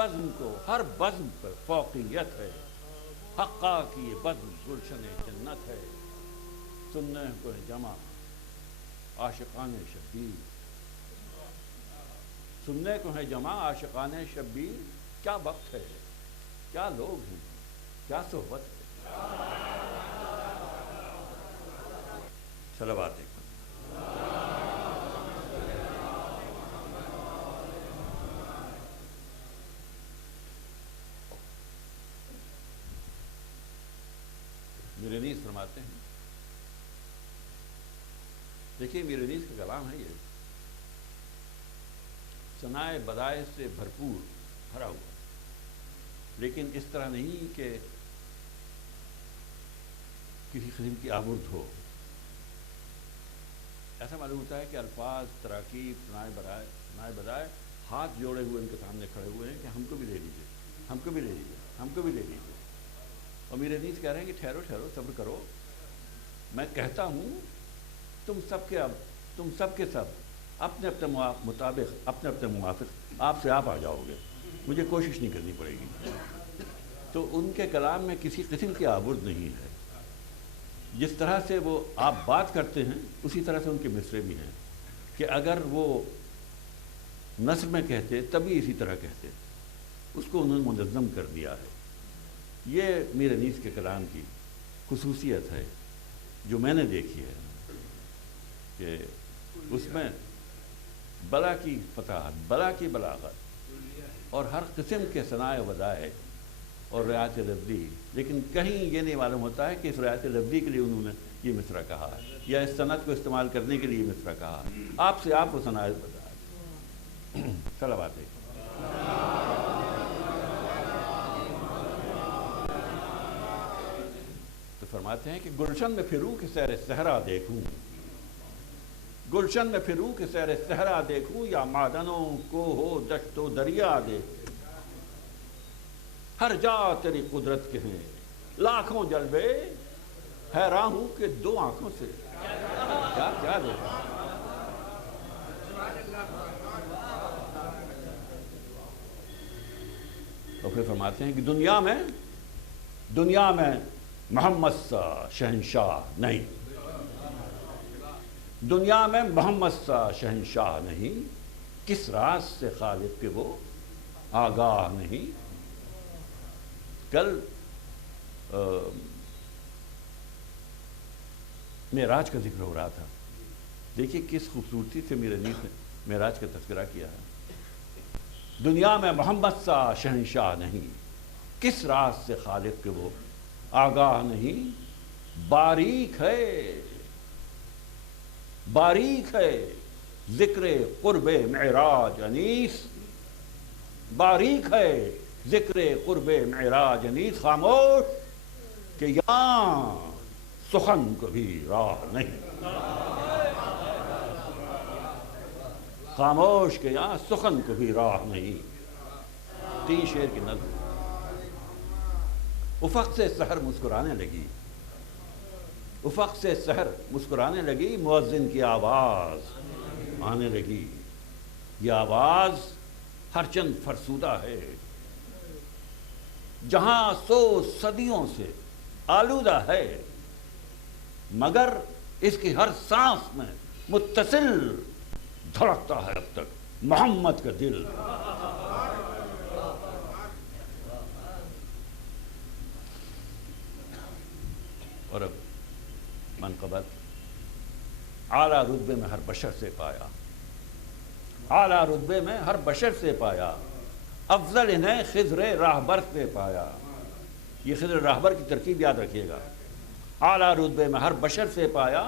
بزم کو ہر بزم پر فوقیت ہے، حقا کی یہ بزم گلشن جنت ہے، سننے کو ہے جمع عاشقان شبیر، سننے کو ہے جمع عاشقان شبیر، کیا وقت ہے، کیا لوگ ہیں، کیا صحبت ہے۔ صلوات ایک میر انیس فرماتے ہیں، دیکھیے میر انیس کا کلام ہے یہ ثنائے بدائع سے بھرپور بھرا ہوا، لیکن اس طرح نہیں کہ کسی قسم کی آمرد ہو۔ ایسا معلوم ہوتا ہے کہ الفاظ، تراکیب، ثنائے بدائع ہاتھ جوڑے ہوئے ان کے سامنے کھڑے ہوئے ہیں کہ ہم کو بھی لے لیجیے، ہم کو بھی لے لیجیے، ہم کو بھی لے لیجیے۔ اور میر انیس کہہ رہے ہیں کہ ٹھہرو ٹھہرو، صبر کرو، میں کہتا ہوں تم سب کے سب اپنے اپنے مطابق، اپنے اپنے موافق آپ سے آپ آ جاؤ گے، مجھے کوشش نہیں کرنی پڑے گی۔ تو ان کے کلام میں کسی قسم کی آورد نہیں ہے، جس طرح سے وہ آپ بات کرتے ہیں اسی طرح سے ان کے مصرے بھی ہیں، کہ اگر وہ نثر میں کہتے تبھی اسی طرح کہتے، اس کو انہوں نے منظم کر دیا ہے۔ یہ میر انیس کے کلام کی خصوصیت ہے جو میں نے دیکھی ہے، کہ اس میں بلا کی فصاحت، بلا کی بلاغت اور ہر قسم کے ثنائے بدائع اور رعایت لفظی، لیکن کہیں یہ نہیں معلوم ہوتا ہے کہ اس رعایت لفظی کے لیے انہوں نے یہ مصرع کہا یا اس صنعت کو استعمال کرنے کے لیے یہ مصرع کہا، آپ سے آپ کو ثنائے بدائع۔ صلوات ہے۔ تو فرماتے ہیں کہ گلشن میں پھروں کہ سیر صحرا دیکھوں، گلشن میں پھروں کہ سیر صحرا دیکھوں، یا معدنوں کو ہو دشت و دریا دیکھ، ہر جا تیری قدرت کے ہیں لاکھوں جلوے، حیران ہوں کہ دو آنکھوں سے کیا کیا دیکھا۔ تو پھر فرماتے ہیں کہ دنیا میں محمد سا شہنشاہ نہیں، دنیا میں محمد سا شہنشاہ نہیں، کس راز سے خالق کے وہ آگاہ نہیں۔ کل معراج کا ذکر ہو رہا تھا، دیکھیے کس خوبصورتی سے میر انیس نے معراج کا تذکرہ کیا ہے۔ دنیا میں محمد سا شہنشاہ نہیں، کس راز سے خالق کے وہ آگاہ نہیں، باریک ہے ذکر قرب معراج انیس، باریک ہے ذکر قرب معراج انیس، خاموش کہ یہاں سخن کو بھی راہ نہیں، خاموش کہ یہاں سخن کو بھی راہ نہیں۔ 3 شعر کی نظم۔ افق سے سحر مسکرانے لگی، افق سے سحر مسکرانے لگی، مؤذن کی آواز آنے لگی، یہ آواز ہر چند فرسودہ ہے، جہاں 100 صدیوں سے آلودہ ہے، مگر اس کی ہر سانس میں متصل دھڑکتا ہے اب تک محمد کا دل۔ اور اب منقبت اعلیٰ رتبے میں ہر بشر سے پایا، اعلیٰ رتبے میں ہر بشر سے پایا، افضل انہیں خضر راہبر سے پایا۔ یہ خضر راہبر کی ترکیب یاد رکھیے گا، اعلیٰ رتبے میں ہر بشر سے پایا،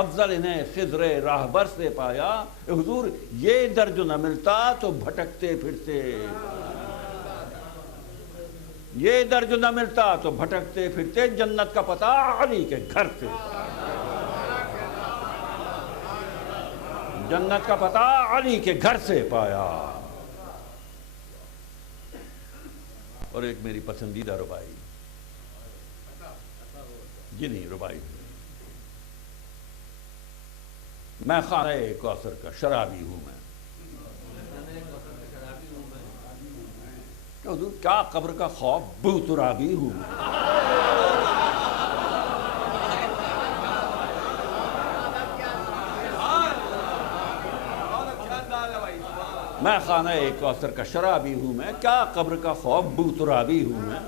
افضل انہیں خضر راہبر سے پایا۔ حضور یہ درج نہ ملتا تو بھٹکتے پھرتے، یہ درج نہ ملتا تو بھٹکتے پھرتے، جنت کا پتہ علی کے گھر سے، جنت کا پتہ علی کے گھر سے پایا۔ اور ایک میری پسندیدہ ربائی، جی نہیں ربائی، خانہ کوثر کا شرابی ہوں میں، کہ حضور کیا قبر کا خوف، بو ترابی ہوں میں خانہ کوثر کا شرابی ہوں میں، کیا قبر کا خوف، بو ترابی ہوں میں۔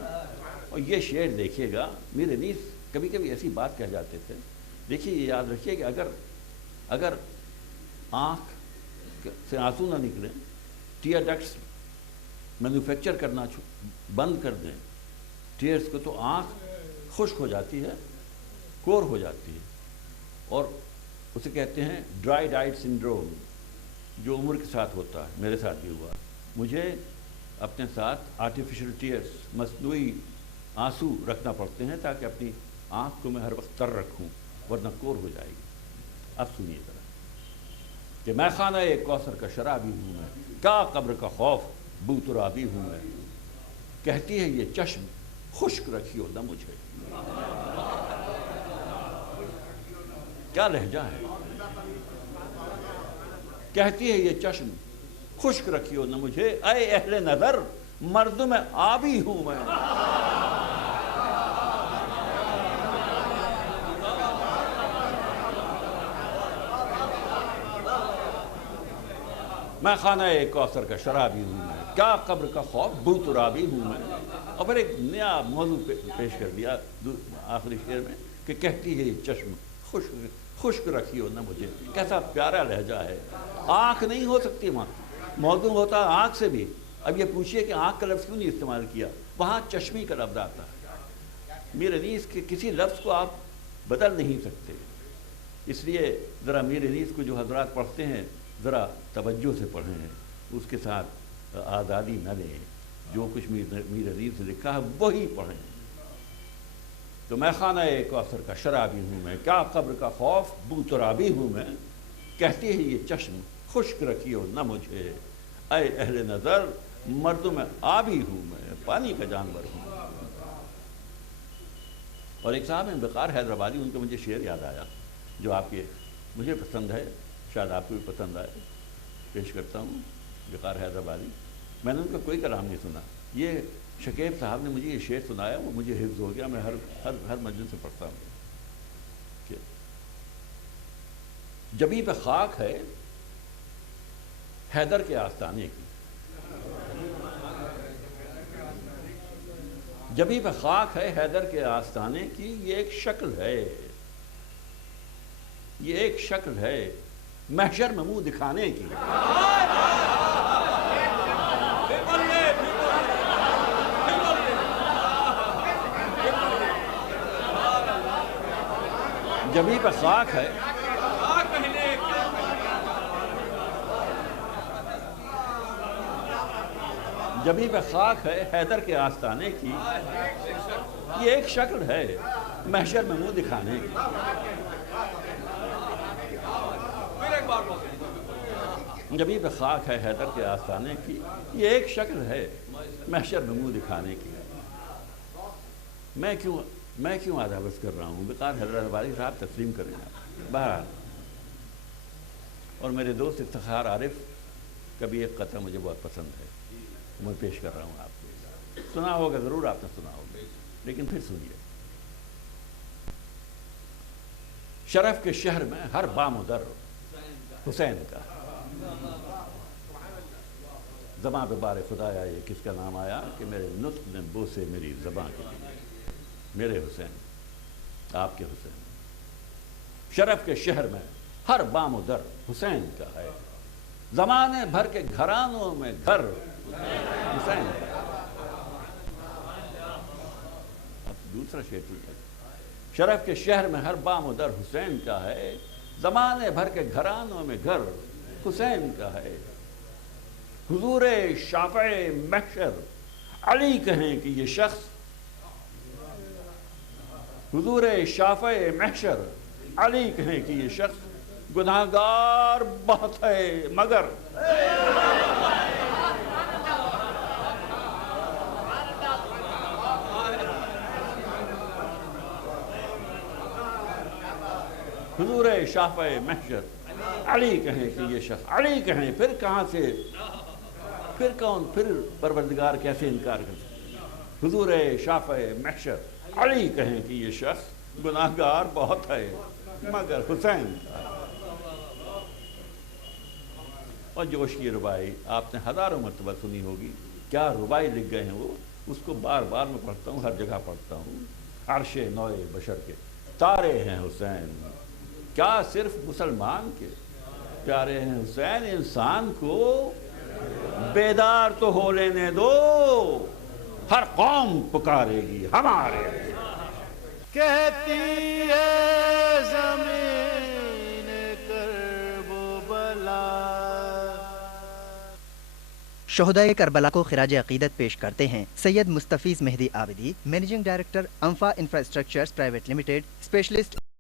اور یہ شعر دیکھیے گا، میرے نیز کبھی کبھی ایسی بات کہہ جاتے تھے۔ دیکھیے یہ یاد رکھیے کہ اگر آنکھ سے آنسو نہ نکلیں، ٹیئر ڈکٹس مینوفیکچر کرنا بند کر دیں ٹیئرز کو، تو آنکھ خشک ہو جاتی ہے، کور ہو جاتی ہے، اور اسے کہتے ہیں ڈرائی آئیڈ سنڈروم، جو عمر کے ساتھ ہوتا ہے۔ میرے ساتھ بھی ہوا، مجھے اپنے ساتھ آرٹیفیشل ٹیئرز، مصنوعی آنسو رکھنا پڑتے ہیں تاکہ اپنی آنکھ کو میں ہر وقت تر رکھوں، ورنہ کور ہو جائے گی۔ اب سنیے ذرا کہ میں خانہ کوثر کا شرابی ہوں میں، کیا قبر کا خوف، بو ترابی ہوں میں، کہتی ہے یہ چشم خشک رکھیو نہ مجھے۔ کیا لہجہ ہے! کہتی ہے یہ چشم خشک رکھیو نہ مجھے، اے اہل نظر مردم آبی ہوں میں۔ میں خانہ کوثر کا شرابی ہوں میں، کیا قبر کا خوف، بو ترابی ہوں میں۔ اور پھر ایک نیا موضوع پیش کر دیا آخری شعر میں کہ کہتی ہے یہ چشم خشک رکھیو نہ مجھے۔ کیسا پیارا لہجہ ہے! آنکھ نہیں ہو سکتی وہاں، موضوع ہوتا ہے آنکھ سے بھی۔ اب یہ پوچھئے کہ آنکھ کا لفظ کیوں نہیں استعمال کیا، وہاں چشمی کا لفظ آتا ہے۔ میر انیس کے کسی لفظ کو آپ بدل نہیں سکتے، اس لیے ذرا میر انیس کو جو حضرات پڑھتے ہیں ذرا توجہ سے پڑھیں، اس کے ساتھ آزادی نہ لیں، جو کچھ میر انیس نے لکھا ہے وہی پڑھیں۔ تو میں خانہ کوثر کا شرابی ہوں میں، کیا قبر کا خوف، بو ترابی ہوں میں، کہتی ہے یہ چشم خشک رکھیو نہ مجھے، اے اہل نظر مردم آبی ہوں میں، پانی کا جانور ہوں۔ اور ایک صاحب ہیں وقار حیدرآبادی، ان کا مجھے شعر یاد آیا جو آپ کے مجھے پسند ہے، شاید آپ کو بھی پسند آئے، پیش کرتا ہوں۔ وقار حیدرآبادی، میں نے ان کا کوئی کلام نہیں سنا، یہ شکیب صاحب نے مجھے یہ شعر سنایا، وہ مجھے حفظ ہو گیا، میں ہر مجلس سے پڑھتا ہوں کہ جبیں پہ خاک ہے حیدر کے آستانے کی، جبیں پہ خاک ہے حیدر کے آستانے کی، یہ ایک شکل ہے، یہ ایک شکل ہے محشر میں منہ دکھانے کی۔ جبیں پہ خاک ہے، جبیں پہ خاک ہے حیدر کے آستانے کی، یہ ایک شکل ہے محشر میں منہ دکھانے کی۔ جبیں پہ خاک ہے حیدر کے آستانے کی، یہ ایک شکل ہے محشر میں منہ دکھانے کی۔ میں کیوں عداوت کر رہا ہوں؟ وقار حیدرآبادی صاحب تسلیم کریں آپ بہرحال۔ اور میرے دوست افتخار عارف کا بھی ایک قطعہ مجھے بہت پسند ہے، میں پیش کر رہا ہوں آپ کو۔ سنا ہوگا ضرور، آپ نے سنا ہوگا، لیکن پھر سنیے۔ شرف کے شہر میں ہر بام و در حسین کا، زباں پہ بار خدایا یہ کس کا نام آیا، کہ میرے نطق نے بوسے میری زباں کے لیے، میرے حسین، آپ کے حسین۔ شرف کے شہر میں ہر بام و در حسین کا ہے، زمانے بھر کے گھرانوں میں گھر حسین کا۔ اب دوسرا شعر ہے، شرف کے شہر میں ہر بام و در حسین کا ہے، زمانے بھر کے گھرانوں میں گھر حسین کا ہے۔ حضور شافع محشر علی کہیں کہ یہ شخص، حضور شافع محشر علی کہیں کہ یہ شخص گناہگار بہت ہے مگر حضور شافع محشر علی کہیں کہ یہ شخص، علی کہیں پھر کہاں سے پھر کون، پھر پروردگار کیسے انکار کر سکتے ہیں؟ حضور شافع محشر علی کہیں کہ یہ شخص گناہگار بہت ہے مگر حسین تھا۔ اور جوش کی ربائی آپ نے ہزاروں مرتبہ سنی ہوگی، کیا ربائی لکھ گئے ہیں وہ، اس کو بار بار میں پڑھتا ہوں، ہر جگہ پڑھتا ہوں۔ عرش نوئے بشر کے تارے ہیں حسین، کیا صرف مسلمان کے پیارے ہیں حسین، انسان کو بیدار تو ہو لینے دو، ہر قوم پکارے گی ہمارے۔ کہتی ہے زمین کرب و بلا۔ شہدائے کربلا کو خراج عقیدت پیش کرتے ہیں Syed Mustafeez Mehdi Abidi, managing director infra infrastructures private limited, specialist